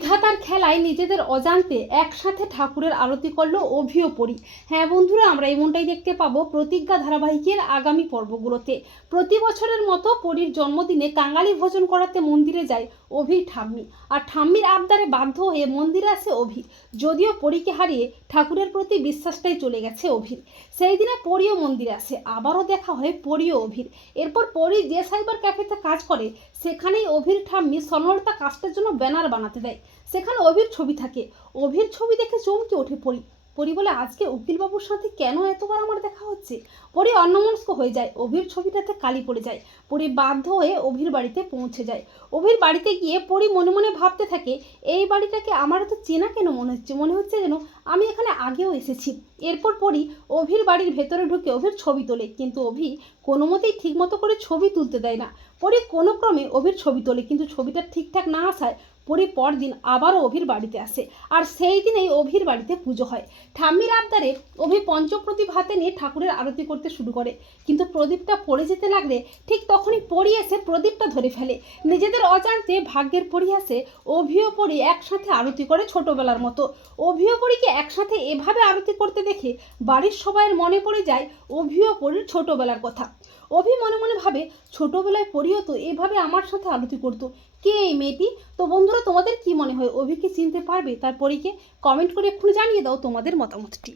বিধাতার খেলায় নিজেদের অজান্তে একসাথে ঠাকুরের আরতি করলো অভি ও পরি। হ্যাঁ বন্ধুরা, আমরা এমনটাই দেখতে পাবো প্রতিজ্ঞা ধারাবাহিকের আগামী পর্বগুলোতে। প্রতি বছরের মতো পরির জন্মদিনে কাঙালি ভোজন করাতে মন্দিরে যায় অভির ঠাম্মি, আর ঠাম্মির আবদারে বাধ্য হয়ে মন্দিরে আসে অভি। যদিও পরীকে হারিয়ে ঠাকুরের প্রতি বিশ্বাসটাই চলে গেছে অভির। সেই দিনে পরিও মন্দিরে আসে, আবারও দেখা হয় পরি ও অভির। এরপর পরি যে সাইবার ক্যাফেতে কাজ করে সেখানেই অভির ঠাম্মি সনলতা কাস্টের জন্য ব্যানার বানাতে দেয়। সেখানে অভির ছবি থাকে। অভির ছবি দেখে চমকে ওঠে পরি। পরি বলে, আজকে উকিলবাবুর সাথে কেন এতবার আমার দেখা হচ্ছে? পরি অন্যমনস্ক হয়ে যায়, অভির ছবিটাতে কালি পড়ে যায়। পরি বাধ্য হয়ে অভির বাড়িতে পৌঁছে যায়। অভির বাড়িতে গিয়ে পরি মনে মনে ভাবতে থাকে, এই বাড়িটাকে আমার তো চেনা কেন মনে হচ্ছে যেন আমি এখানে আগেও এসেছি। এরপর পরি অভির বাড়ির ভেতরে ঢুকে অভির ছবি তোলে, কিন্তু অভি কোনো মতেই ঠিক মতো করে ছবি তুলতে দেয় না। পরি কোনো ক্রমে অভির ছবি তোলে, কিন্তু ছবিটা ঠিকঠাক না আসায় পরি পরদিন আবারও অভির বাড়িতে আসে, আর সেই দিনেই অভির বাড়িতে পুজো হয়। ঠাম্মির আবদারে অভি পঞ্চপ্রদীপ হাতে নিয়ে ঠাকুরের আরতি করতে শুরু করে, কিন্তু প্রদীপটা পড়ে যেতে লাগলে ঠিক তখনই পরি এসে প্রদীপটা ধরে ফেলে। নিজেদের অজান্তে ভাগ্যের পরিহাসে অভি ও পরি একসাথে আরতি করে ছোটবেলার মতো। অভি ও পরিকে একসাথে এভাবে আরতি করতে দেখে বাড়ির সবাইয়ের মনে পড়ে যায় অভি ও পরির ছোটবেলার কথা। অভি মনে মনে ভাবে, ছোটবেলায় পরিও তো এভাবে আমার সাথে আরতি করতো, কে এই মেয়েটি? তো বন্ধুরা, তোমাদের কি মনে হয়, অভিকে চিনতে পারবে তার পরীকে? কমেন্ট করে এক্ষুনি জানিয়ে দাও তোমাদের মতামতটি।